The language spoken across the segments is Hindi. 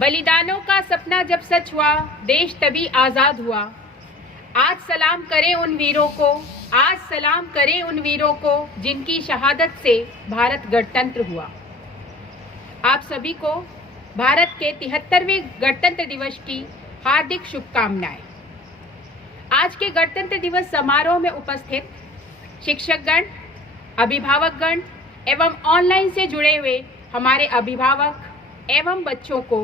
बलिदानों का सपना जब सच हुआ, देश तभी आजाद हुआ। आज सलाम करें उन वीरों को, आज सलाम करें उन वीरों को जिनकी शहादत से भारत गणतंत्र हुआ। आप सभी को भारत के 73वें गणतंत्र दिवस की हार्दिक शुभकामनाएं। आज के गणतंत्र दिवस समारोह में उपस्थित शिक्षकगण, अभिभावकगण एवं ऑनलाइन से जुड़े हुए हमारे अभिभावक एवं बच्चों को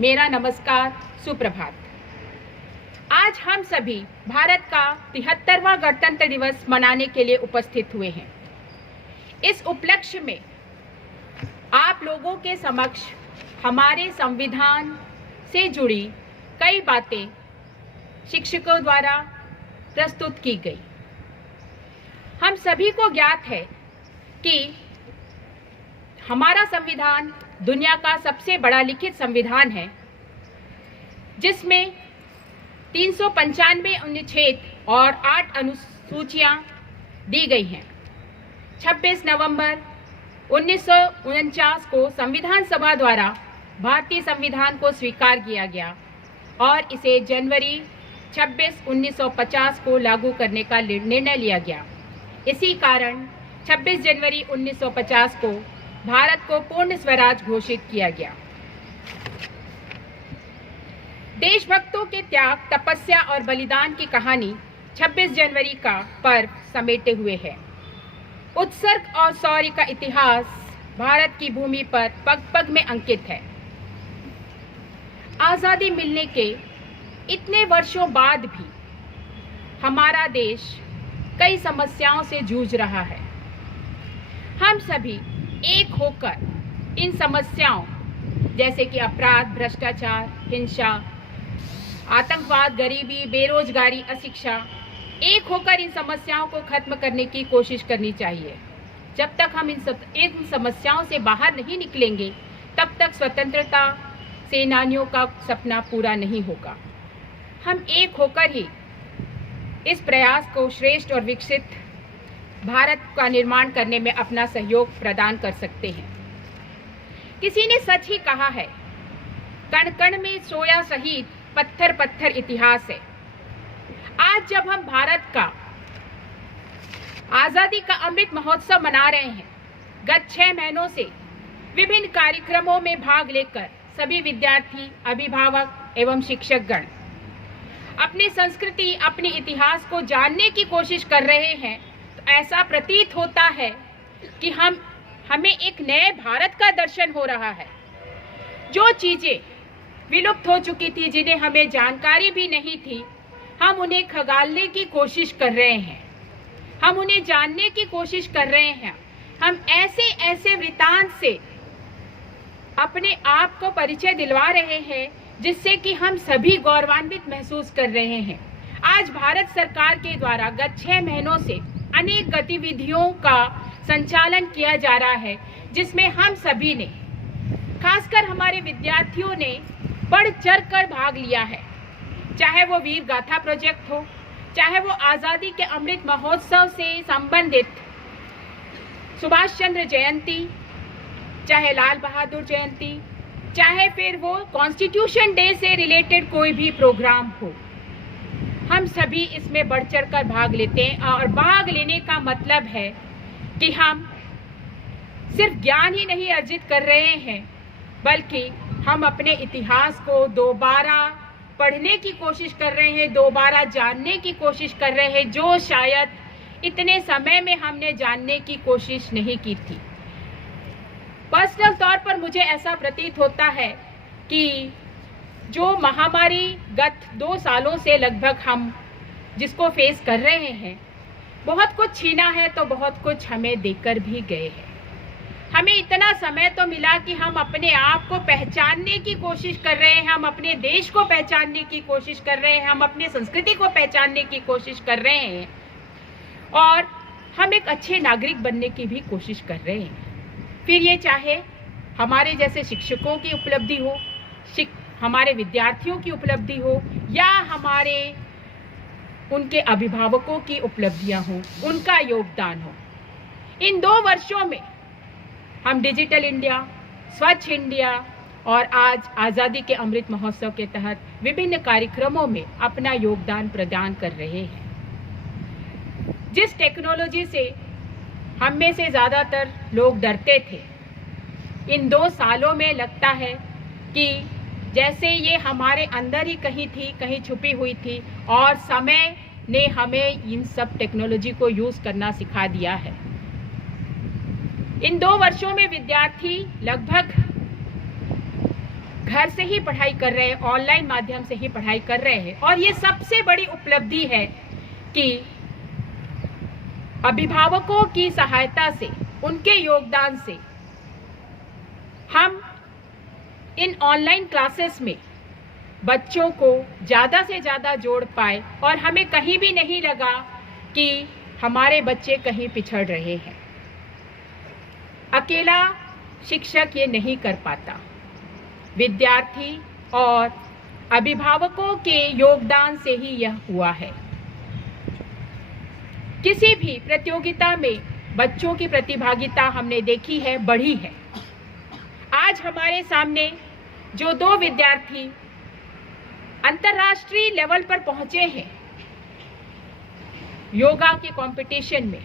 मेरा नमस्कार, सुप्रभात। आज हम सभी भारत का 73वां गणतंत्र दिवस मनाने के लिए उपस्थित हुए हैं। इस उपलक्ष्य में आप लोगों के समक्ष हमारे संविधान से जुड़ी कई बातें शिक्षकों द्वारा प्रस्तुत की गई। हम सभी को ज्ञात है कि हमारा संविधान दुनिया का सबसे बड़ा लिखित संविधान है, जिसमें 395 अनुच्छेद और 8 अनुसूचियां दी गई हैं। 26 नवंबर 1949 को संविधान सभा द्वारा भारतीय संविधान को स्वीकार किया गया और इसे जनवरी 26, 1950 को लागू करने का निर्णय लिया गया। इसी कारण 26 जनवरी 1950 को भारत को पूर्ण स्वराज घोषित किया गया। देशभक्तों के त्याग, तपस्या और बलिदान की कहानी 26 जनवरी का पर्व समेटे हुए है। उत्सर्ग और शौर्य का इतिहास भारत की भूमि पर पग पग में अंकित है। आजादी मिलने के इतने वर्षों बाद भी हमारा देश कई समस्याओं से जूझ रहा है। हम सभी एक होकर इन समस्याओं जैसे कि अपराध, भ्रष्टाचार, हिंसा, आतंकवाद, गरीबी, बेरोजगारी, अशिक्षा, एक होकर इन समस्याओं को खत्म करने की कोशिश करनी चाहिए। जब तक हम इन समस्याओं से बाहर नहीं निकलेंगे, तब तक स्वतंत्रता सेनानियों का सपना पूरा नहीं होगा। हम एक होकर ही इस प्रयास को श्रेष्ठ और विकसित भारत का निर्माण करने में अपना सहयोग प्रदान कर सकते हैं। किसी ने सच ही कहा है, कण कण में सोया शहीद, पत्थर पत्थर इतिहास है। आज जब हम भारत का आजादी का अमृत महोत्सव मना रहे हैं, गत 6 महीनों से विभिन्न कार्यक्रमों में भाग लेकर सभी विद्यार्थी, अभिभावक एवं शिक्षकगण अपनी संस्कृति, अपने इतिहास को जानने की कोशिश कर रहे हैं, तो ऐसा प्रतीत होता है कि हमें एक नए भारत का दर्शन हो रहा है। जो चीजें विलुप्त हो चुकी थी, जिन्हें हमें जानकारी भी नहीं थी, हम उन्हें खंगालने की कोशिश कर रहे हैं, हम उन्हें जानने की कोशिश कर रहे हैं। हम ऐसे ऐसे वृतांत से अपने आप को परिचय दिलवा रहे हैं, जिससे कि हम सभी गौरवान्वित महसूस कर रहे हैं। आज भारत सरकार के द्वारा गत 6 महीनों से अनेक गतिविधियों का संचालन किया जा रहा है, जिसमें हम सभी ने, खासकर हमारे विद्यार्थियों ने बढ़ चढ़ कर भाग लिया है। चाहे वो वीर गाथा प्रोजेक्ट हो, चाहे वो आज़ादी के अमृत महोत्सव से संबंधित सुभाष चंद्र जयंती, चाहे लाल बहादुर जयंती, चाहे फिर वो कॉन्स्टिट्यूशन डे से रिलेटेड कोई भी प्रोग्राम हो, हम सभी इसमें बढ़ चढ़ कर भाग लेते हैं। और भाग लेने का मतलब है कि हम सिर्फ ज्ञान ही नहीं अर्जित कर रहे हैं, बल्कि हम अपने इतिहास को दोबारा पढ़ने की कोशिश कर रहे हैं, दोबारा जानने की कोशिश कर रहे हैं, जो शायद इतने समय में हमने जानने की कोशिश नहीं की थी। पर्सनल तौर पर मुझे ऐसा प्रतीत होता है कि जो महामारी गत 2 सालों से लगभग हम जिसको फेस कर रहे हैं, बहुत कुछ छीना है तो बहुत कुछ हमें देकर भी गए हैं। हमें इतना समय तो मिला कि हम अपने आप को पहचानने की कोशिश कर रहे हैं, हम अपने देश को पहचानने की कोशिश कर रहे हैं, हम अपनी संस्कृति को पहचानने की कोशिश कर रहे हैं और हम एक अच्छे नागरिक बनने की भी कोशिश कर रहे हैं। फिर ये चाहे हमारे जैसे शिक्षकों की उपलब्धि हो, हमारे विद्यार्थियों की उपलब्धि हो, या हमारे उनके अभिभावकों की उपलब्धियां हों, उनका योगदान हो। इन 2 वर्षों में हम डिजिटल इंडिया, स्वच्छ इंडिया, और आज आज़ादी के अमृत महोत्सव के तहत विभिन्न कार्यक्रमों में अपना योगदान प्रदान कर रहे हैं। जिस टेक्नोलॉजी से हम में से ज़्यादातर लोग डरते थे, इन 2 सालों में लगता है कि जैसे ये हमारे अंदर ही कहीं थी, कहीं छुपी हुई थी, और समय ने हमें इन सब टेक्नोलॉजी को यूज़ करना सिखा दिया है। इन 2 वर्षों में विद्यार्थी लगभग घर से ही पढ़ाई कर रहे हैं, ऑनलाइन माध्यम से ही पढ़ाई कर रहे हैं, और ये सबसे बड़ी उपलब्धि है कि अभिभावकों की सहायता से, उनके योगदान से हम इन ऑनलाइन क्लासेस में बच्चों को ज़्यादा से ज़्यादा जोड़ पाए, और हमें कहीं भी नहीं लगा कि हमारे बच्चे कहीं पिछड़ रहे हैं। अकेला शिक्षक ये नहीं कर पाता, विद्यार्थी और अभिभावकों के योगदान से ही यह हुआ है। किसी भी प्रतियोगिता में बच्चों की प्रतिभागिता हमने देखी है, बढ़ी है। आज हमारे सामने जो 2 विद्यार्थी अंतर्राष्ट्रीय लेवल पर पहुंचे हैं योगा के कंपटीशन में,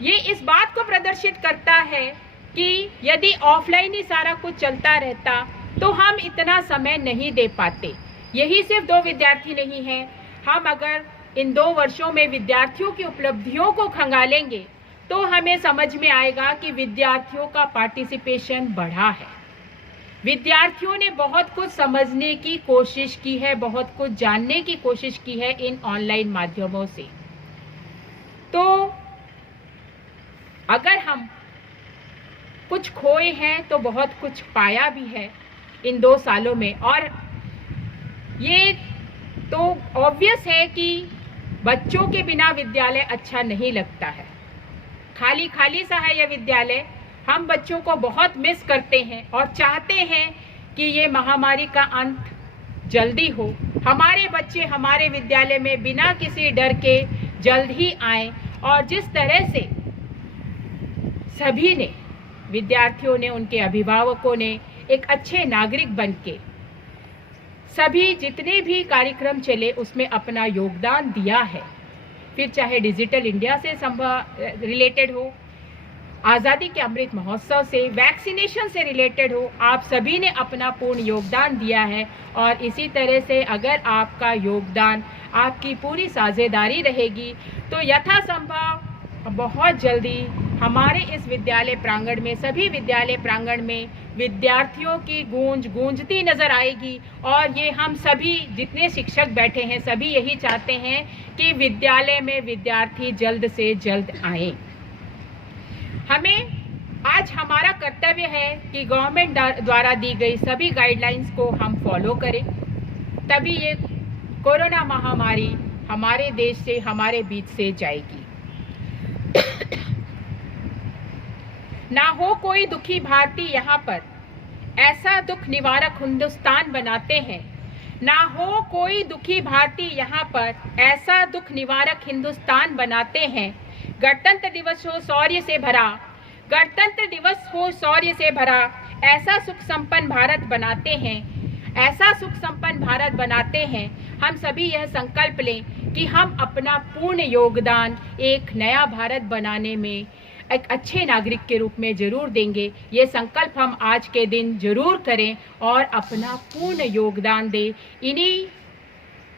ये इस बात को प्रदर्शित करता है कि यदि ऑफलाइन ही सारा कुछ चलता रहता तो हम इतना समय नहीं दे पाते। यही सिर्फ 2 विद्यार्थी नहीं हैं, हम अगर इन 2 वर्षों में विद्यार्थियों की उपलब्धियों को खंगालेंगे तो हमें समझ में आएगा कि विद्यार्थियों का पार्टिसिपेशन बढ़ा है। विद्यार्थियों ने बहुत कुछ समझने की कोशिश की है, बहुत कुछ जानने की कोशिश की है इन ऑनलाइन माध्यमों से। तो अगर हम कुछ खोए हैं तो बहुत कुछ पाया भी है इन 2 सालों में। और ये तो ऑब्वियस है कि बच्चों के बिना विद्यालय अच्छा नहीं लगता है, खाली खाली सा है यह विद्यालय। हम बच्चों को बहुत मिस करते हैं और चाहते हैं कि ये महामारी का अंत जल्दी हो, हमारे बच्चे हमारे विद्यालय में बिना किसी डर के जल्द ही आएं। और जिस तरह से सभी ने, विद्यार्थियों ने, उनके अभिभावकों ने एक अच्छे नागरिक बनके सभी जितने भी कार्यक्रम चले उसमें अपना योगदान दिया है, फिर चाहे डिजिटल इंडिया से रिलेटेड हो, आज़ादी के अमृत महोत्सव से, वैक्सीनेशन से रिलेटेड हो, आप सभी ने अपना पूर्ण योगदान दिया है। और इसी तरह से अगर आपका योगदान, आपकी पूरी साझेदारी रहेगी तो यथासंभव बहुत जल्दी हमारे इस विद्यालय प्रांगण में, सभी विद्यालय प्रांगण में विद्यार्थियों की गूंज गूंजती नज़र आएगी। और ये हम सभी जितने शिक्षक बैठे हैं सभी यही चाहते हैं कि विद्यालय में विद्यार्थी जल्द से जल्द आएं। हमें आज हमारा कर्तव्य है कि गवर्नमेंट द्वारा दी गई सभी गाइडलाइंस को हम फॉलो करें, तभी ये कोरोना महामारी हमारे देश से, हमारे बीच से जाएगी। ना हो कोई दुखी भारतीय यहाँ पर, ऐसा दुख निवारक हिंदुस्तान बनाते हैं। ना हो कोई दुखी भारतीय यहाँ पर, ऐसा दुख निवारक हिंदुस्तान बनाते हैं। गणतंत्र दिवस हो शौर्य से भरा, गणतंत्र दिवस हो शौर्य से भरा, ऐसा सुख संपन्न भारत बनाते हैं, ऐसा सुख संपन्न भारत बनाते हैं। हम सभी यह संकल्प लें कि हम अपना पूर्ण योगदान एक नया भारत बनाने में एक अच्छे नागरिक के रूप में जरूर देंगे। ये संकल्प हम आज के दिन जरूर करें और अपना पूर्ण योगदान दें। इन्हीं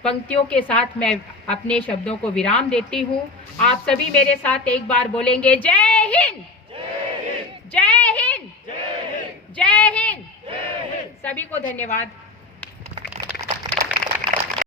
पंक्तियों के साथ मैं अपने शब्दों को विराम देती हूँ। आप सभी मेरे साथ एक बार बोलेंगे, जय हिंद, जय हिंद, जय हिंद, जय हिंद। सभी को धन्यवाद।